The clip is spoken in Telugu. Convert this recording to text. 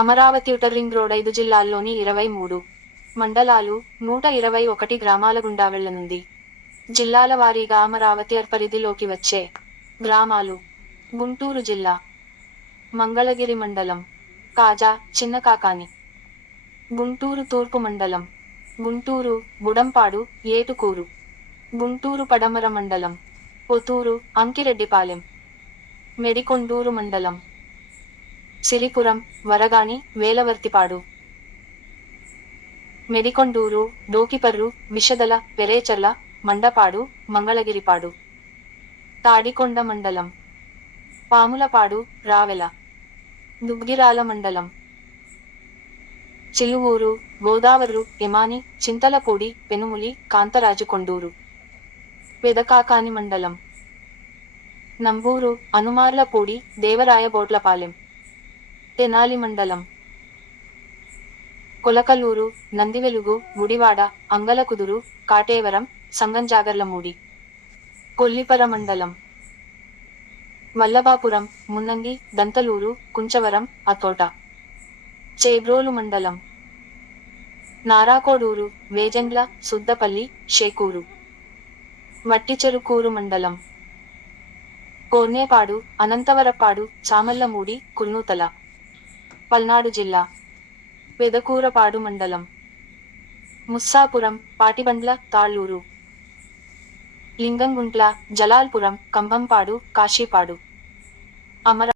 అమరావతి ఉటర్ రోడ్ ఐదు జిల్లాల్లోని ఇరవై మూడు. మండలాలు నూట ఇరవై ఒకటి గ్రామాల గుండా వెళ్ళనుంది. జిల్లాల వారీగా అమరావతి పరిధిలోకి వచ్చే గ్రామాలు గుంటూరు జిల్లా మంగళగిరి మండలం కాజా చిన్నకాకాని గుంటూరు తూర్పు మండలం గుంటూరు బుడంపాడు ఏటుకూరు గుంటూరు పడమర మండలం పొతూరు అంకిరెడ్డిపాలెం మెడికొండూరు మండలం సిరిపురం వరగాని వేలవర్తిపాడు మెరికొండూరు డోకిపర్రు విషదల పెరేచర్ల మండపాడు మంగళగిరిపాడు. తాడికొండ మండలం. పాములపాడు రావెల. దుగ్గిరాల మండలం. చిలువూరు గోదావరు యమాని చింతలపూడి పెనుములి కాంతరాజు కొండూరు. పెదకాకాని మండలం. నంబూరు అనుమార్లపూడి దేవరాయబోట్లపాలెం తెనాలి మండలం కొలకలూరు నందివెలుగు గుడివాడ అంగలకుదురు కాటేవరం సంగంజాగర్లమూడి. కొల్లిపర మండలం మల్లబాపురం మున్నంగి దంతలూరు కుంచవరం అతోట. చేబ్రోలు మండలం. నారాకోడూరు వేజంగ్ల సుద్దపల్లి షేకూరు. మట్టిచెరుకూరు మండలం. కోర్నేపాడు అనంతవరపాడు చామల్లమూడి కుల్నూతల. పల్నాడు జిల్లా పెదకూరపాడు మండలం ముస్సాపురం పాటిబండ్ల తాళ్ళూరు లింగంగుంట్ల జలాల్పురం కంభంపాడు కాశీపాడు అమర